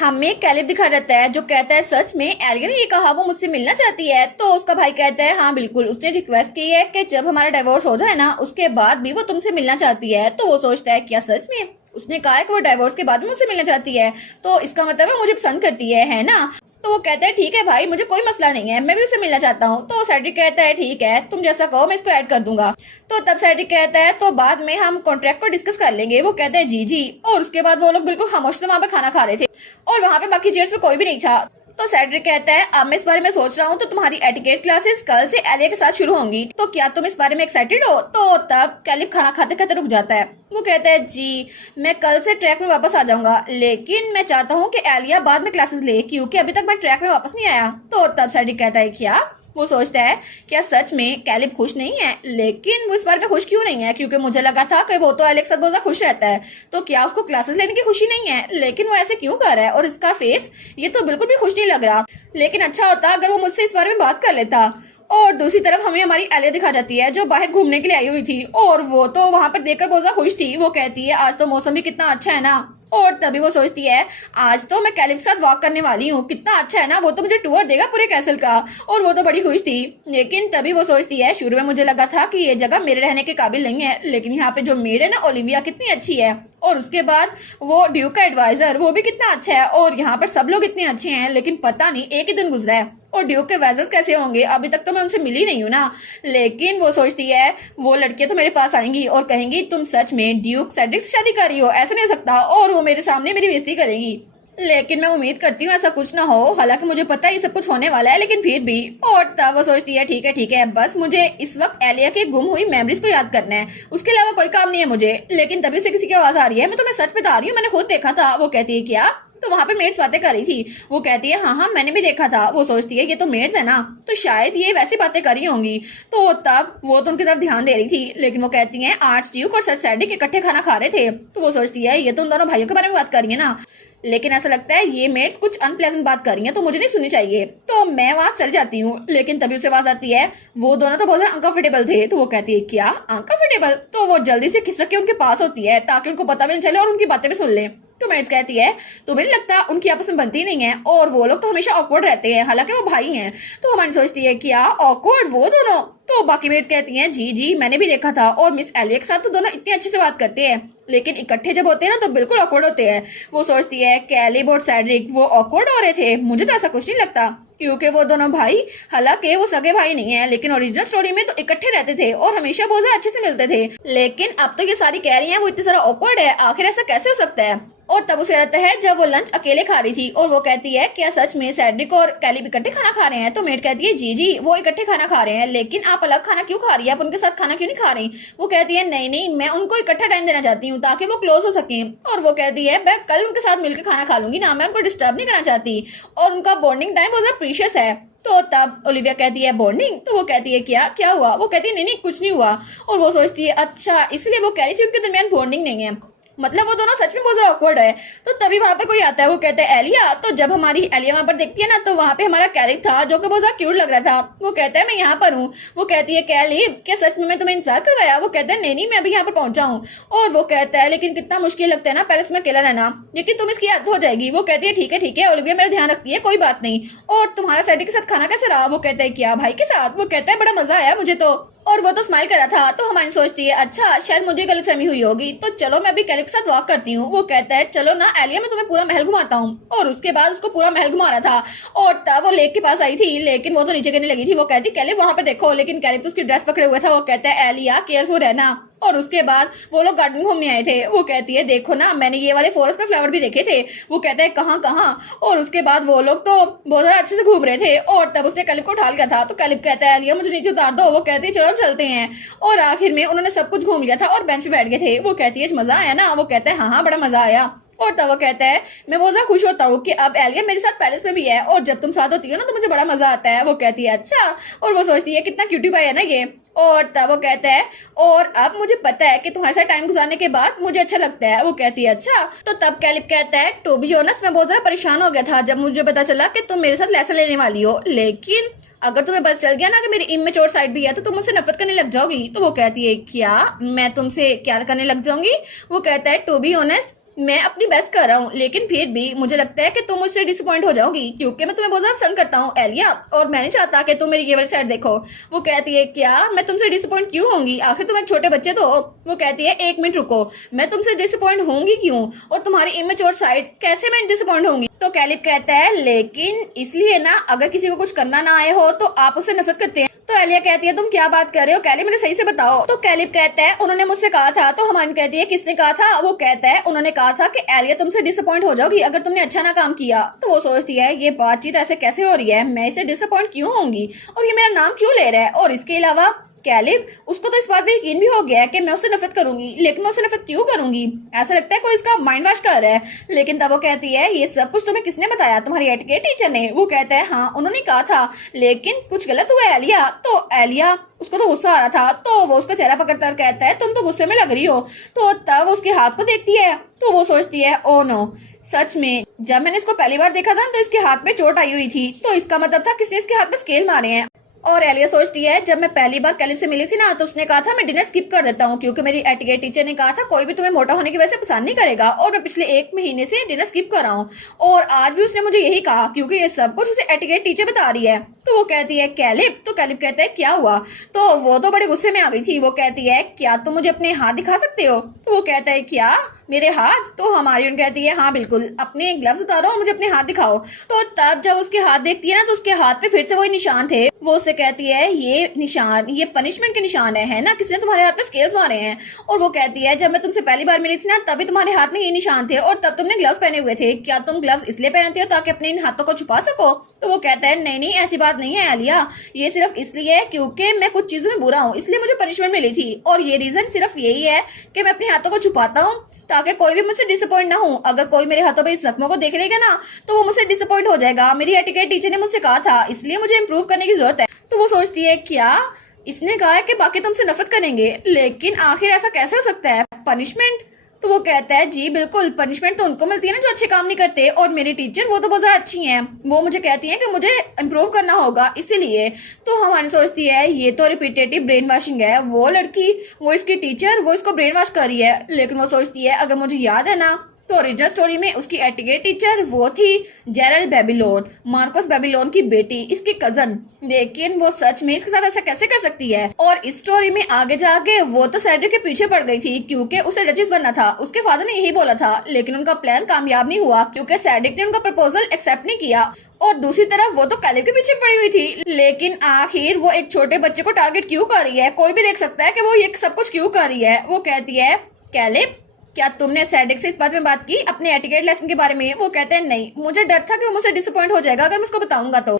हमें कैलिब दिखा रहता है जो कहता है सच में एलिया ने ये कहा वो मुझसे मिलना चाहती है। तो उसका भाई कहता है हाँ बिल्कुल, उसने रिक्वेस्ट की है कि जब हमारा डिवोर्स हो जाए ना उसके बाद भी वो तुमसे मिलना चाहती है। तो वो सोचता है क्या सच में उसने कहा है कि वो डिवोर्स के बाद मुझसे मिलना चाहती है, तो इसका मतलब है मुझे पसंद करती है ना। तो वो कहता है ठीक है भाई, मुझे कोई मसला नहीं है, मैं भी उससे मिलना चाहता हूँ। तो सेड्रिक कहता है ठीक है, तुम जैसा कहो मैं इसको ऐड कर दूंगा। तो तब सेड्रिक कहता है तो बाद में हम कॉन्ट्रैक्ट को डिस्कस कर लेंगे। वो कहता है जी जी। और उसके बाद वो लोग बिल्कुल खामोश से वहां पे खाना खा रहे थे और वहां पे बाकी चेयर्स पे कोई भी नहीं था। तो सेड्रिक कहता है अब मैं इस बारे में सोच रहा हूँ, तो तुम्हारी एटिकेट क्लासेस कल से एलिया के साथ शुरू होंगी, तो क्या तुम इस बारे में एक्साइटेड हो। तो तब कैलिब खाना खाते खाते रुक जाता है। वो कहता है जी मैं कल से ट्रैक में वापस आ जाऊंगा, लेकिन मैं चाहता हूँ कि एलिया बाद में क्लासेस ले, क्योंकि अभी तक मैं ट्रैक में वापस नहीं आया। तो तब सेड्रिक कहता है क्या। वो सोचता है क्या सच में कैलिब खुश नहीं है, लेकिन वो इस बारे में खुश क्यों नहीं है, क्योंकि मुझे लगा था कि वो तो एलेक्स के साथ बहुत खुश रहता है, तो क्या उसको क्लासेस लेने की खुशी नहीं है। लेकिन वो ऐसे क्यों कर रहा है और इसका फेस ये तो बिल्कुल भी खुश नहीं लग रहा। लेकिन अच्छा होता अगर वो मुझसे इस बारे में बात कर लेता। और दूसरी तरफ हमें हमारी एलिया दिखा जाती है जो बाहर घूमने के लिए आई हुई थी और वो तो वहां पर देखकर बहुत ज्यादा खुश थी। वो कहती है आज तो मौसम भी कितना अच्छा है ना। और तभी वो सोचती है आज तो मैं कैलिब के साथ वॉक करने वाली हूँ, कितना अच्छा है ना, वो तो मुझे टूर देगा पूरे कैसल का। और वो तो बड़ी खुश थी। लेकिन तभी वो सोचती है शुरू में मुझे लगा था कि ये जगह मेरे रहने के काबिल नहीं है, लेकिन यहाँ पे जो मेड है ना ओलिविया कितनी अच्छी है। और उसके बाद वो ड्यूक का एडवाइजर वो भी कितना अच्छा है और यहाँ पर सब लोग इतने अच्छे हैं। लेकिन पता नहीं एक ही दिन गुजरा है और ड्यूक के वेजल्स कैसे होंगे, अभी तक तो मैं उनसे मिली नहीं हूँ ना। लेकिन वो सोचती है वो लड़कियां तो मेरे पास आएंगी और कहेंगी तुम सच में ड्यूक सेड्रिक से शादी कर रही हो, ऐसा नहीं हो सकता, और वो मेरे सामने मेरी बेइज्जती करेगी। लेकिन मैं उम्मीद करती हूँ ऐसा कुछ ना हो, हालांकि मुझे पता है ये सब कुछ होने वाला है, लेकिन फिर भी। और तब वो सोचती है ठीक है बस मुझे इस वक्त एलिया के गुम हुई मेमोरीज को याद करना है, उसके अलावा कोई काम नहीं है मुझे। लेकिन तभी से किसी की आवाज आ रही है, मैं तुम्हें सच बता रही हूँ मैंने खुद देखा था। वो कहती है क्या। तो वहां पे मेड्स बातें कर रही थी। वो कहती है हाँ मैंने भी देखा था। वो सोचती है ये तो मेड्स है ना, तो शायद ये वैसी बातें कर रही होंगी। तो तब वो तो उनकी तरफ ध्यान दे रही थी, लेकिन वो कहती है आर्च ड्यूक और सर सेड्रिक इकट्ठे खाना खा रहे थे। तो वो सोचती है ये तो उन दोनों भाइयों के बारे में बात कर रही है ना, लेकिन ऐसा लगता है ये मेट्स कुछ अनप्लेजेंट बात कर रही हैं तो मुझे नहीं सुननी चाहिए। तो मैं वहां चल जाती हूँ। लेकिन तभी उसे आवाज आती है वो दोनों तो बहुत अनकंफर्टेबल थे। तो वो कहती है क्या अनकंफर्टेबल। तो वो जल्दी से खिसक के उनके पास होती है ताकि उनको पता भी नहीं चले और उनकी बातें भी सुन ले। तो मेट्स कहती है तुम्हें नहीं लगता उनकी आपस में बनती नहीं है, और वो लोग तो हमेशा ऑकवर्ड रहते हैं, हालांकि वो भाई हैं। तो हमारी सोचती है क्या ऑकवर्ड वो दोनों। तो बाकी मेट्स कहती हैं जी जी मैंने भी देखा था, और मिस एलिया के साथ तो दोनों इतने अच्छे से बात करते हैं, लेकिन इकट्ठे जब होते हैं ना तो बिल्कुल ऑकवर्ड होते हैं। वो सोचती है कैलिब और सेड्रिक वो ऑकवर्ड हो रहे थे, मुझे तो ऐसा कुछ नहीं लगता, क्योंकि वो दोनों भाई हालांकि वो सगे भाई नहीं है, लेकिन ओरिजिनल स्टोरी में तो इकट्ठे रहते थे और हमेशा बहुत ज्यादा अच्छे से मिलते थे। लेकिन अब तो ये सारी कह रही हैं वो इतनी सारा ऑकवर्ड है, आखिर ऐसा कैसे हो सकता है। और तब उसे रहता है जब वो लंच अकेले खा रही थी और वो कहती है क्या सच में सेड्रिक और कैलिब इकट्ठे खाना खा रहे हैं। तो मेड कहती है जी जी वो इकट्ठे खाना खा रहे हैं, लेकिन आप अलग खाना क्यों खा रही है, आप उनके साथ खाना क्यों नहीं खा रही। वो कहती है नहीं मैं उनको इकट्ठा टाइम देना चाहती हूँ ताकि वो क्लोज हो सके। और वो कहती है मैं कल उनके साथ मिलकर खाना खा लूंगी ना, मैं उनको डिस्टर्ब नहीं करना चाहती, और उनका बॉन्डिंग टाइम बहुत ज्यादा प्रीशियस है। तो तब ओलिविया कहती है बॉन्डिंग। तो वो कहती है क्या क्या हुआ। वो कहती है नहीं कुछ नहीं हुआ। और वो सोचती है अच्छा इसलिए वो कह रही थी उनके दरमियान बॉन्डिंग नहीं है, मतलब वो दोनों सच में बहुत ज्यादा ऑकवर्ड है। तो तभी वहां पर कोई आता है, वो कहता है एलिया। तो जब हमारी एलिया वहां पर देखती है ना तो वहां पे हमारा कैलिब था जो कि बहुत ज्यादा क्यूट लग रहा था। वो कहता है मैं यहाँ पर हूँ। वो कहती है कैलिब क्या सच में मैं तुम्हें इंतजार करवाया। वो कहता है नहीं मैं अभी यहाँ पर पहुंचा हूँ। और वो कहता है लेकिन कितना मुश्किल लगता है ना पैलेस में अकेला रहना, लेकिन तुम इसकी आदत हो जाएगी। वो कहती है ठीक है ओलिविया मेरा ध्यान रखती है कोई बात नहीं। और तुम्हारा सेड्रिक के साथ खाना कैसे रहा। वो कहता है क्या भाई के साथ। वो कहता है बड़ा मजा आया मुझे तो, और वो तो स्माइल कर रहा था। तो हमारी सोचती है अच्छा शायद मुझे गलतफहमी हुई होगी, तो चलो मैं अभी कैलिब के साथ वॉक करती हूँ। वो कहता है चलो ना एलिया मैं तुम्हें पूरा महल घुमाता हूँ। और उसके बाद उसको पूरा महल घुमा रहा था और तब वो लेक के पास आई थी, लेकिन वो तो नीचे गिरने लगी थी। वो कहती कैलिब वहां पर देखो, लेकिन कैलिब तो उसकी ड्रेस पकड़े हुए था। वो कहता है एलिया केयरफुल रहना। और उसके बाद वो लोग गार्डन घूमने आए थे। वो कहती है देखो ना मैंने ये वाले फॉरेस्ट में फ्लावर भी देखे थे। वो कहता है कहाँ। और उसके बाद वो लोग तो बहुत ज्यादा अच्छे से घूम रहे थे और तब उसने कैलिब को उठा लिया था। तो कैलिब कहता है एलिया मुझे नीचे उतार दो। वो कहती है चलो चलते हैं। और आखिर में उन्होंने सब कुछ घूम लिया था और बेंच पे बैठ गए थे। वो कहती है मजा आया ना। वो कहता है हाँ बड़ा मजा आया। और तब वो कहता है मैं बहुत ज्यादा खुश होता हूँ कि अब एलिया मेरे साथ पैलेस में भी है, और जब तुम साथ होती हो ना तो मुझे बड़ा मजा आता है। वो कहती है अच्छा। और वो सोचती है कितना क्यूटी भाई है ना ये। और तब वो कहता है और अब मुझे पता है कि तुम्हारे साथ टाइम गुजारने के बाद मुझे अच्छा लगता है। वो कहती है अच्छा। तो तब कैलिब कहता है टू बी ऑनेस्ट मैं बहुत ज्यादा परेशान हो गया था जब मुझे पता चला कि तुम मेरे साथ लेसन लेने वाली हो, लेकिन अगर तुम्हें पता चल गया ना कि मेरी इमेच्योर साइड भी है तो तुम मुझसे नफरत करने लग जाओगी। तो वो कहती है क्या मैं तुमसे क्या करने लग जाऊंगी। वो कहता है टू बी ऑनेस्ट मैं अपनी बेस्ट कर रहा हूँ, लेकिन फिर भी मुझे लगता है कि तुम मुझसे डिसअपॉइंट हो जाओगी क्योंकि मैं तुम्हें बहुत ज्यादा पसंद करता हूँ एलिया, और मैं नहीं चाहता कि तुम मेरी ये वाली साइड देखो। वो कहती है क्या मैं तुमसे डिसअपॉइंट क्यों होंगी, आखिर तुम एक छोटे बच्चे तो हो। वो कहती है 1 मिनट रुको, मैं तुमसे डिसअपॉइंट होंगी क्यों, और तुम्हारी इमेच्योर साइड कैसे मैं डिसअपॉइंट होंगी। तो कैलिब कहता है लेकिन इसलिए ना, अगर किसी को कुछ करना ना आए हो तो आप उससे नफरत करते हैं। तो एलिया कहती है तुम क्या बात कर रहे हो कैलिब, मुझे सही से बताओ। तो कैलिब कहता है उन्होंने मुझसे कहा था। तो हमारी कहती है किसने कहा था। वो कहता है उन्होंने कहा था कि एलिया तुमसे डिसअपॉइंट हो जाओगी अगर तुमने अच्छा ना काम किया। तो वो सोचती है ये बातचीत ऐसे कैसे हो रही है, मैं इसे डिसअपॉइंट क्यों होंगी और ये मेरा नाम क्यों ले रहा है। और इसके अलावा कैलिब उसको तो इस बात पे यकीन भी हो गया है कि मैं उससे नफरत करूंगी, लेकिन मैं उससे नफरत क्यों करूंगी, ऐसा लगता है कोई इसका माइंड वॉश कर रहा है। लेकिन तब वो कहती है ये सब कुछ तुम्हें किसने बताया, तुम्हारी एटिकेट टीचर ने। वो कहता है हाँ उन्होंने कहा था, लेकिन कुछ गलत हुआ एलिया। तो एलिया उसको तो गुस्सा आ रहा था, तो वो उसका चेहरा पकड़ता और कहता है तुम तो गुस्से में लग रही हो। तो तब वो उसके हाथ को देखती है तो वो सोचती है ओ नो, सच में जब मैंने इसको पहली बार देखा था तो इसके हाथ में चोट आई हुई थी, तो इसका मतलब था किसने इसके हाथ में स्केल मारे हैं। और एलिया सोचती है जब मैं पहली बार कैलिब से मिली थी ना तो उसने कहा था मैं डिनर स्किप कर देता हूँ क्योंकि मेरी एटिकेट टीचर ने कहा था कोई भी तुम्हें मोटा होने की वजह से पसंद नहीं करेगा, और मैं पिछले 1 महीने से डिनर स्किप कर रहा हूँ। और आज भी उसने मुझे यही कहा क्योंकि ये सब कुछ उसे एटिकेट टीचर बता रही है। तो वो कहती है कैलिब। तो कैलिब कहता है क्या हुआ। तो वो तो बड़े गुस्से में आ गई थी। वो कहती है क्या तुम मुझे अपने हाथ दिखा सकते हो। तो वो कहता है क्या मेरे हाथ। तो हमारी कहती है हाँ बिल्कुल, अपने ग्लव्स उतारो और मुझे अपने हाथ दिखाओ। तो तब जब उसके हाथ देखती है ना तो उसके हाथ पे फिर से वही निशान थे। वो उससे कहती है ये निशान ये पनिशमेंट के निशान है ना, किसी ने तुम्हारे हाथ पे स्केल्स मारे हैं। और वो कहती है जब मैं तुमसे पहली बार मिली थी ना तभी तुम्हारे हाथ में ये निशान थे और तब तुमने ग्लव्स पहने हुए थे, क्या तुम ग्लव्स इसलिए पहनते हो ताकि अपने इन हाथों को छुपा सको। तो वो कहता है नहीं नहीं ऐसी बात नहीं है एलिया, ये सिर्फ इसलिए है क्योंकि मैं कुछ चीजों में बुरा हूँ इसलिए मुझे पनिशमेंट मिली थी, और ये रीजन सिर्फ यही है कि मैं अपने हाथों को छुपाता हूँ ताकि कोई भी मुझसे डिसअपॉइंट ना हो। अगर कोई मेरे हाथों पे इस जख्मों को देख लेगा ना तो वो मुझसे डिसअपॉइंट हो जाएगा। मेरी एटिकेट टीचर ने मुझसे कहा था, इसलिए मुझे इम्प्रूव करने की जरूरत है। तो वो सोचती है क्या इसने कहा है कि बाकी तुमसे नफरत करेंगे, लेकिन आखिर ऐसा कैसे हो सकता है, पनिशमेंट। तो वो कहता है जी बिल्कुल, पनिशमेंट तो उनको मिलती है ना जो अच्छे काम नहीं करते, और मेरी टीचर वो तो बहुत ज्यादा अच्छी हैं, वो मुझे कहती हैं कि मुझे इम्प्रूव करना होगा इसीलिए। तो हमारी सोचती है ये तो रिपीटेटिव ब्रेन वॉशिंग है, वो लड़की वो इसकी टीचर वो इसको ब्रेन वॉश कर रही है। लेकिन वो सोचती है अगर मुझे याद है ना तो ओरिजिनल स्टोरी में उसकी एटिकेट टीचर वो थी जेरल बेबीलोन, मार्कोस बेबीलोन की बेटी, इसकी कजन। लेकिन वो सच में इसके साथ ऐसा कैसे कर सकती है। और इस स्टोरी में आगे जाके वो तो सेड्रिक के पीछे पड़ गई थी क्योंकि उसे डचेस बनना था, उसके फादर ने यही बोला था, लेकिन उनका प्लान कामयाब नहीं हुआ क्योंकि सेड्रिक ने उनका प्रपोजल एक्सेप्ट नहीं किया। और दूसरी तरफ वो तो कैलिब के पीछे पड़ी हुई थी। लेकिन आखिर वो एक छोटे बच्चे को टारगेट क्यों कर रही है, कोई भी देख सकता है कि वो ये सब कुछ क्यों कर रही है। वो कहती है कैलिब क्या तुमने सेड्रिक से इस बात में बात की अपने एटिकेट लेसन के बारे में। वो कहते हैं नहीं, मुझे डर था कि वो मुझसे डिसअपॉइंट हो जाएगा अगर मैं उसको बताऊंगा तो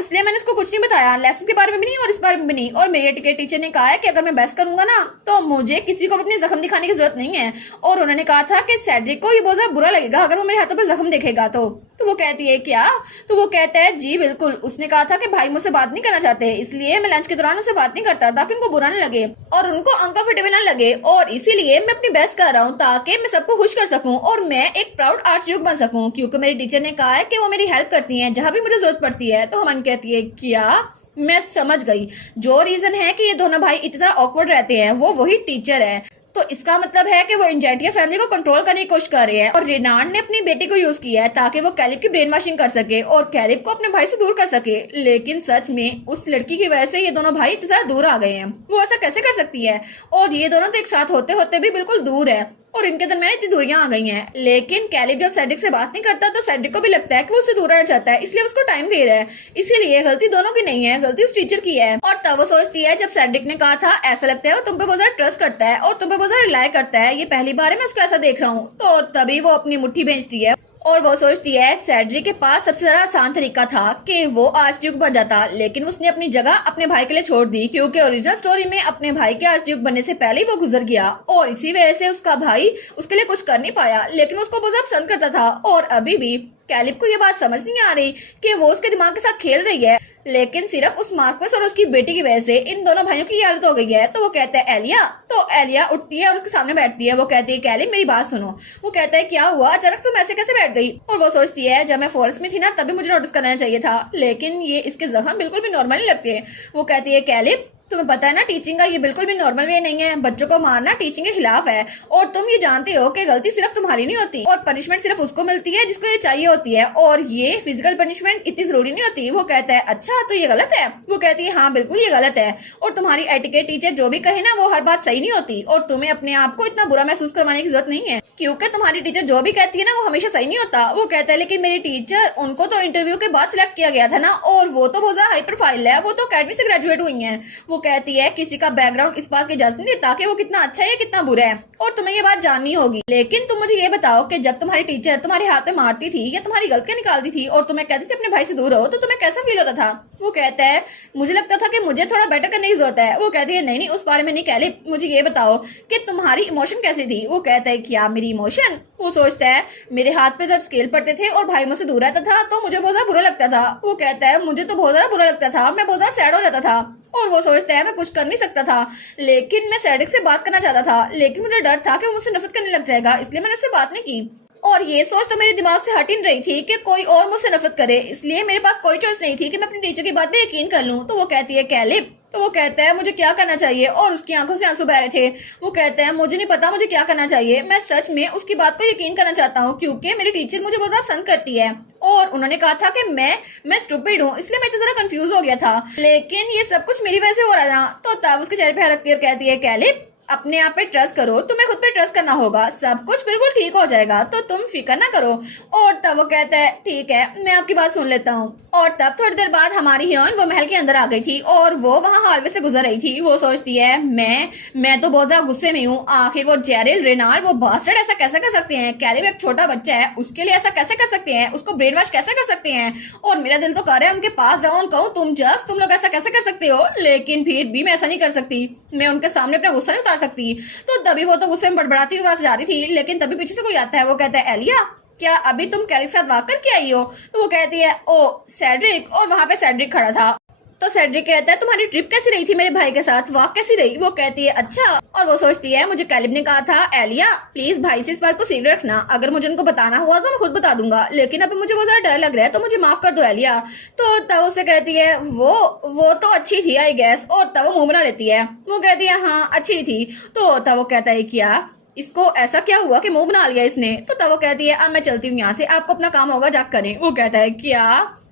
इसलिए मैंने उसको कुछ नहीं बताया, लेसन के बारे में भी नहीं और इस बारे में भी नहीं। और मेरी एटिकेट टीचर ने कहा है कि अगर मैं बेस्ट करूंगा ना तो मुझे किसी को अपने जख्म दिखाने की जरूरत नहीं है, और उन्होंने कहा था कि सेड्रिक को ये बहुत ज्यादा बुरा लगेगा अगर वो मेरे हाथों पर जख्म देखेगा तो वो कहती है क्या। तो वो कहता है जी बिल्कुल, उसने कहा था कि भाई मुझसे बात नहीं करना चाहते इसलिए मैं लंच के दौरान उससे बात नहीं करता ताकि उनको बुरा न लगे और उनको अनकंफर्टेबल न लगे, और इसीलिए मैं अपनी बेस्ट कर रहा हूँ ताकि मैं सबको खुश कर सकूं और मैं एक प्राउड आर्चड्यूक बन सकूं क्योंकि मेरी टीचर ने कहा है कि वो मेरी हेल्प करती है जहां भी मुझे जरूरत पड़ती है। तो हमन कहती है क्या, मैं समझ गई, जो रीजन है कि ये दोनों भाई इतनी तरह ऑकवर्ड रहते हैं वो वही टीचर है। तो इसका मतलब है कि वो इंजेंटिया फैमिली को कंट्रोल करने की कोशिश कर रहे हैं, और रेनाल्ड ने अपनी बेटी को यूज किया है ताकि वो कैलिब की ब्रेन वॉशिंग कर सके और कैलिब को अपने भाई से दूर कर सके। लेकिन सच में उस लड़की की वजह से ये दोनों भाई इतनी ज्यादा दूर आ गए हैं। वो ऐसा कैसे कर सकती है, और ये दोनों तो एक साथ होते होते भी बिल्कुल दूर है और इनके दरमियान इतनी दूरियां आ गई हैं। लेकिन कैलिब जब सेड्रिक से बात नहीं करता तो सेड्रिक को भी लगता है कि वो उससे दूर रहना चाहता है, इसलिए उसको टाइम दे रहा है। इसीलिए गलती दोनों की नहीं है, गलती उस टीचर की है। और तब वो सोचती है जब सेड्रिक ने कहा था ऐसा लगता है वो तुम पे बहुत ज्यादा ट्रस्ट करता है और तुम पे बहुत ज्यादा रिलाई करता है, ये पहली बार है मैं उसको ऐसा देख रहा हूँ। तो तभी वो अपनी मुट्ठी भेजती है और वो सोचती है सेड्रिक के पास सबसे ज्यादा आसान तरीका था कि वो आर्चड्यूक बन जाता, लेकिन उसने अपनी जगह अपने भाई के लिए छोड़ दी क्योंकि ओरिजिनल स्टोरी में अपने भाई के आर्चड्यूक बनने से पहले ही वो गुजर गया और इसी वजह से उसका भाई उसके लिए कुछ कर नहीं पाया। लेकिन उसको बहुत ज्यादा पसंद करता था और अभी भी कैलिब को ये बात समझ नहीं आ रही कि वो उसके दिमाग के साथ खेल रही है, लेकिन सिर्फ उस मार्कस और उसकी बेटी की वजह से इन दोनों भाइयों की हालत हो गई है। तो वो कहता है एलिया। तो एलिया उठती है और उसके सामने बैठती है। वो कहती है कैलिब मेरी बात सुनो। वो कहता है क्या हुआ, अचानक तुम ऐसे कैसे बैठ गई। और वो सोचती है जब मैं फॉरेस्ट में थी ना तभी मुझे नोटिस करना चाहिए था, लेकिन ये इसके जख्म बिल्कुल भी नॉर्मल नहीं लगते। वो कहती है कैलिब तुम्हें पता है ना टीचिंग का ये बिल्कुल भी नॉर्मल वे नहीं है। बच्चों को मारना टीचिंग के खिलाफ है और तुम ये जानते हो कि गलती सिर्फ तुम्हारी नहीं होती और पनिशमेंट सिर्फ उसको मिलती है जिसको ये चाहिए होती है और ये फिजिकल पनिशमेंट इतनी जरूरी नहीं होती। वो कहता है अच्छा तो ये गलत है। वो कहती है हाँ बिल्कुल ये गलत है और तुम्हारी एटिकेट टीचर जो भी कहे ना वो हर बात सही नहीं होती और तुम्हें अपने आप को इतना बुरा महसूस करवाने की जरूरत नहीं है क्योंकि तुम्हारी टीचर जो भी कहती है ना वो हमेशा सही नहीं होता। वो कहता है लेकिन मेरी टीचर उनको तो इंटरव्यू के बाद सिलेक्ट किया गया था ना और वो तो बहुत ज्यादा हाई प्रोफाइल है, वो तो अकेडमी से ग्रेजुएट हुई है। वो कहती है किसी का बैकग्राउंड इस बात की इजाजत नहीं देता कि वो कितना अच्छा है या कितना बुरा है और तुम्हें ये बात जाननी होगी। लेकिन तुम मुझे ये बताओ कि जब तुम्हारी टीचर तुम्हारे हाथ में मारती थी या तुम्हारी गलतियां निकालती थी और तुम्हें कहती थी अपने भाई से दूर रहो तो तुम्हें कैसा फील होता था? वो कहता है मुझे लगता था कि मुझे थोड़ा बेटर करने की जरूरत है। वो कहती है नहीं नहीं उस बारे में नहीं कहली, मुझे ये बताओ कि तुम्हारी इमोशन कैसी थी? वो कहता है क्या मेरी इमोशन? वो सोचता है मेरे हाथ पे जब स्केल पड़ते थे और भाई मुझसे दूर रहता था तो मुझे बहुत ज्यादा बुरा लगता था। वो कहता है मुझे तो बहुत ज्यादा बुरा लगता था, मैं बहुत ज्यादा सैड हो जाता था और वो सोचता है मैं कुछ कर नहीं सकता था लेकिन मैं सैडिक से बात करना चाहता था लेकिन मुझे डर था कि वो मुझसे नफरत करने लग जाएगा इसलिए मैंने उससे बात नहीं की और ये सोच तो मेरे दिमाग से हट ही नहीं रही थी कि कोई और मुझसे नफरत करे, इसलिए मेरे पास कोई चॉइस नहीं थी कि मैं अपनी टीचर की बात पे यकीन कर लूं। तो वो कहती है कैलिब, तो वो कहता है मुझे क्या करना चाहिए और उसकी आंखों से आंसू बह रहे थे। वो कहता है मुझे नहीं पता मुझे क्या करना चाहिए, मैं सच में उसकी बात को यकीन करना चाहता हूँ क्योंकि मेरी टीचर मुझे बहुत ज्यादा पसंद करती है और उन्होंने कहा था कि मैं स्टूपिड हूँ इसलिए मैं इतना जरा कंफ्यूज हो गया था लेकिन ये सब कुछ मेरी वजह से हो रहा था। तो तब उसके चेहरे पे हाथ रखती है और कहती है कैलिब अपने आप पे ट्रस्ट करो, तुम्हें खुद पे ट्रस्ट करना होगा, सब कुछ बिल्कुल ठीक हो जाएगा तो तुम फिक्र ना करो। और तब वो कहता है ठीक है मैं आपकी बात सुन लेता हूँ। और तब थोड़ी देर बाद हमारी हीरोइन वो महल के अंदर आ गई थी और वो वहाँ हाईवे से गुजर रही थी। वो सोचती है मैं तो बहुत ज्यादा गुस्से में हूँ, आखिर वो जेरिल रेनाल्ड वो बास्टर्ड ऐसा कैसे कर सकते हैं? कैलिब एक छोटा बच्चा है उसके लिए ऐसा कैसे कर सकते हैं? उसको ब्रेन वॉश कैसे कर सकते हैं? और मेरा दिल तो कर रहा है उनके पास जाऊँ और कहूँ तुम लोग ऐसा कैसे कर सकते हो, लेकिन फिर भी मैं ऐसा नहीं कर सकती, मैं उनके सामने अपना गुस्सा नहीं उतार सकती। तो तभी वो तो गुस्से में बड़बड़ाती हुई वहां से जा रही थी लेकिन तभी पीछे से कोई आता है। वो कहता है एलिया क्या अभी तुम कैरिक साथ वॉक करके आई हो? तो वो कहती है ओ सेड्रिक, और वहां पे सेड्रिक खड़ा था। तो सेड्रिक कहता है तुम्हारी ट्रिप कैसी रही थी मेरे भाई के साथ, वॉक कैसी रही? वो कहती है अच्छा। और वो सोचती है मुझे कैलिब ने कहा था एलिया प्लीज भाई से इस बात को सीरियस रखना, अगर मुझे उनको बताना हुआ तो मैं खुद बता दूंगा लेकिन अभी मुझे बहुत ज्यादा डर लग रहा है तो मुझे माफ कर दो एलिया। तो तब उसे कहती है वो तो अच्छी थी आई गैस, और तब वो मुंह बना लेती है। वो कहती है हाँ अच्छी थी। तो तब वो कहता है क्या इसको ऐसा क्या हुआ कि मुंह बना लिया इसने? तो तब वो कहती है अब मैं चलती हूँ यहाँ से, आपको अपना काम होगा जाग करें। वो कहता है क्या,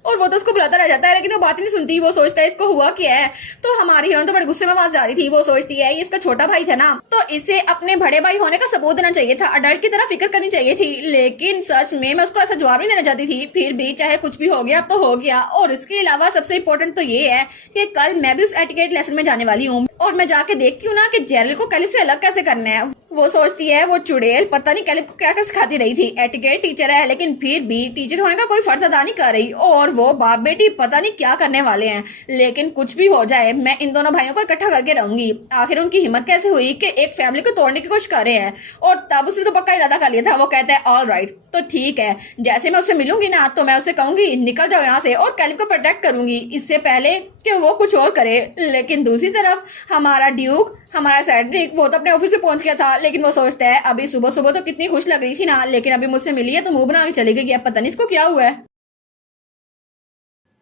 और वो तो उसको बुलाता रह जाता है लेकिन वो बात नहीं सुनती। वो सोचता है इसको हुआ क्या है। तो हमारी हीरोइन तो बड़े गुस्से में वहां जा रही थी। वो सोचती है ये इसका छोटा भाई था ना तो इसे अपने बड़े भाई होने का सबूत देना चाहिए था, अडल्ट की तरह फिक्र करनी चाहिए थी, लेकिन सच में मैं उसको ऐसा जवाब नहीं देना चाहती थी। फिर भी चाहे कुछ भी हो गया अब तो हो गया। और इसके अलावा सबसे इम्पोर्टेंट तो ये है कि कल मैं भी उस एटिकेट लेसन में जाने वाली हूँ और मैं जाके देखती हूँ ना कि जेरल को कैलिब से अलग कैसे करना है। वो सोचती है वो चुड़ैल पता नहीं कैलिब को क्या क्या सिखाती रही थी, एटिकेट टीचर है लेकिन फिर भी टीचर होने का कोई फर्ज अदा नहीं कर रही और वो बाप बेटी पता नहीं क्या करने वाले हैं। लेकिन कुछ भी हो जाए मैं इन दोनों भाइयों को इकट्ठा करके रहूंगी। आखिर उनकी हिम्मत कैसे हुई कि एक फैमिली को तोड़ने की कोशिश कर रहे हैं। और तब उसने तो पक्का इरादा कर लिया था। वो कहता है ऑल राइट तो ठीक है, जैसे मैं उससे मिलूंगी ना तो मैं उससे कहूंगी निकल जाओ यहाँ से और कैलिब को प्रोटेक्ट करूंगी इससे पहले कि वो कुछ और करे। लेकिन दूसरी तरफ हमारा ड्यूक हमारा सेड्रिक वो तो अपने ऑफिस में पहुंच गया था लेकिन वो सोचता है अभी सुबह सुबह तो कितनी खुश लग रही थी ना लेकिन अभी मुझसे मिली है तो मुंह बना के चली गई है, पता नहीं इसको क्या हुआ है।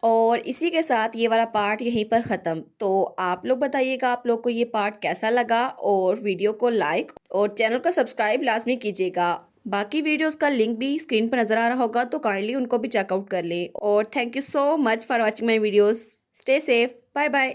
और इसी के साथ ये वाला पार्ट यहीं पर ख़त्म। तो आप लोग बताइएगा आप लोग को ये पार्ट कैसा लगा और वीडियो को लाइक और चैनल को सब्सक्राइब लाजमी कीजिएगा। बाकी वीडियोस का लिंक भी स्क्रीन पर नज़र आ रहा होगा तो काइंडली उनको भी चेकआउट कर ले। और thank you so much for watching my videos. Stay safe, bye bye.